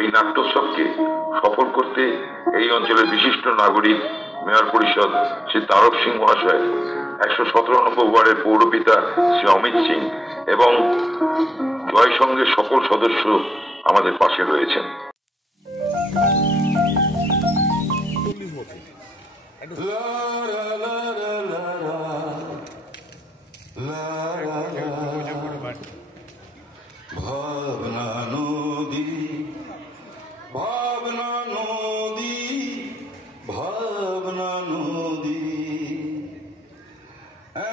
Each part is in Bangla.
এই নাট্যোৎসবকে সফল করতে এই অঞ্চলের বিশিষ্ট নাগরিক মেয়র পরিষদ শ্রী তারক সিং মহাশয়, 117 নম্বর ওয়ার্ডের পৌরপিতা শ্রী অমিত সিং এবং জয় সংঘের সকল সদস্য আমাদের পাশে রয়েছেন। ভাবনা নদী, ভাবনা নদী, ভাবনা নদী,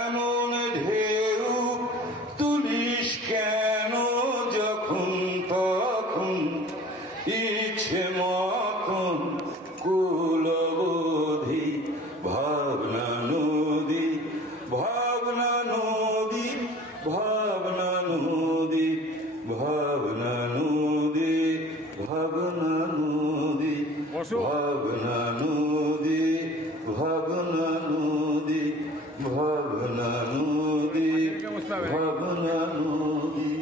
এমন ঢেউ তুলিস কেন যখন তখন ইচ্ছে মতন কুলবোধি। ভাবনা নদী, ভাবনা নদী, ভাবনা নদী, ভাবনা নদী, ভাবনা নদী, ভাবনা নদী, ভাবনা নদী, ভাবনা নদী, ভাবনা নদী।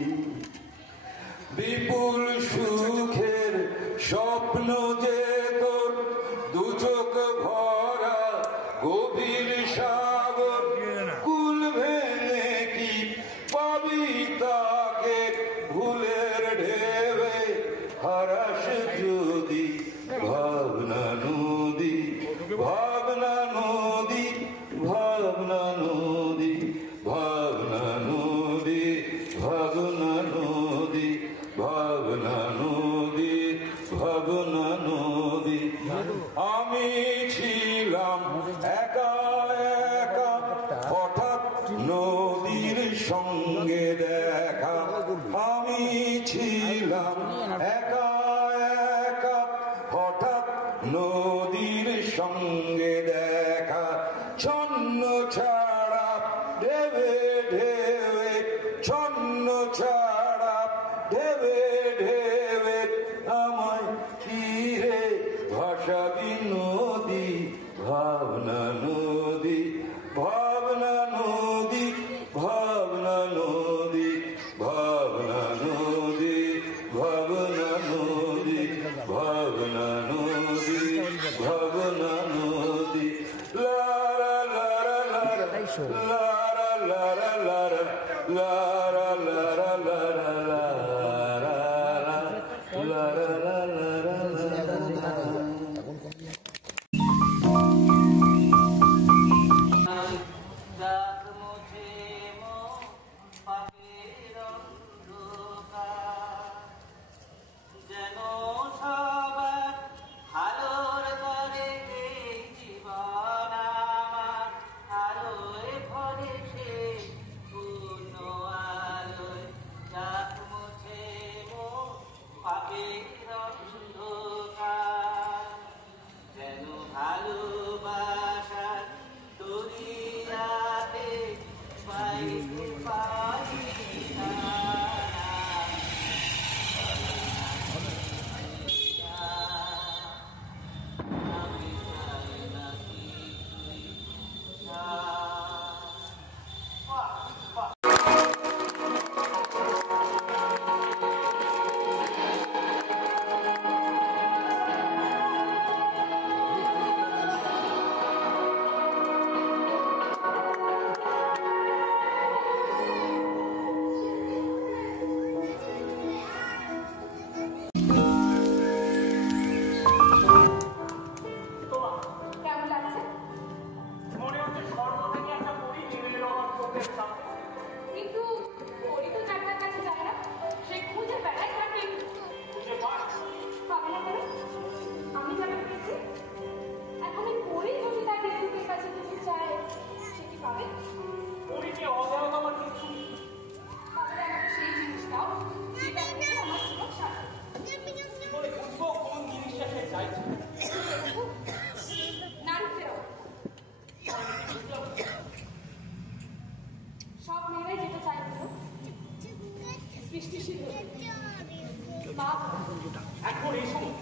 বিপুল সুখের স্বপ্ন যে তোর দু চোখ ভরা গভীর সাগর, কুল ভেঙে কি পাবি তাকে ভুলের ঢেবে হারাস যদি। ভাবনা নদী, ভাবনা নদী, ভাবনা নদী, ভাবনা নদী, ভাবনা নদী, ভাবনা নদী, ভাবনা নদী। আমি ছিলাম একা একা, হঠাৎ নদীর সঙ্গে দেখা। আমি ছিলাম একা একা, হঠাৎ নদীর সঙ্গে দেখা। ছন্ন ছাড়া ঢেবে ঢেবে, ছন্ন ছাড়া ঢেবে ঢেবে আমায় তীরে ভাসাবি নদী। ভাবনা নদী, ভাবনা নদী, ভাবনা নদী, ভাবনা নদী, ভাবনা নদী, ভাবনা নদী, ভাবনা নদী। লারা লারা লারা, লারা লারা লারা, লারা লারা লারা, লারা লারা লারা। সব মেয়েরাই যেটা চাই সৃষ্টিশীল এখন এই সময়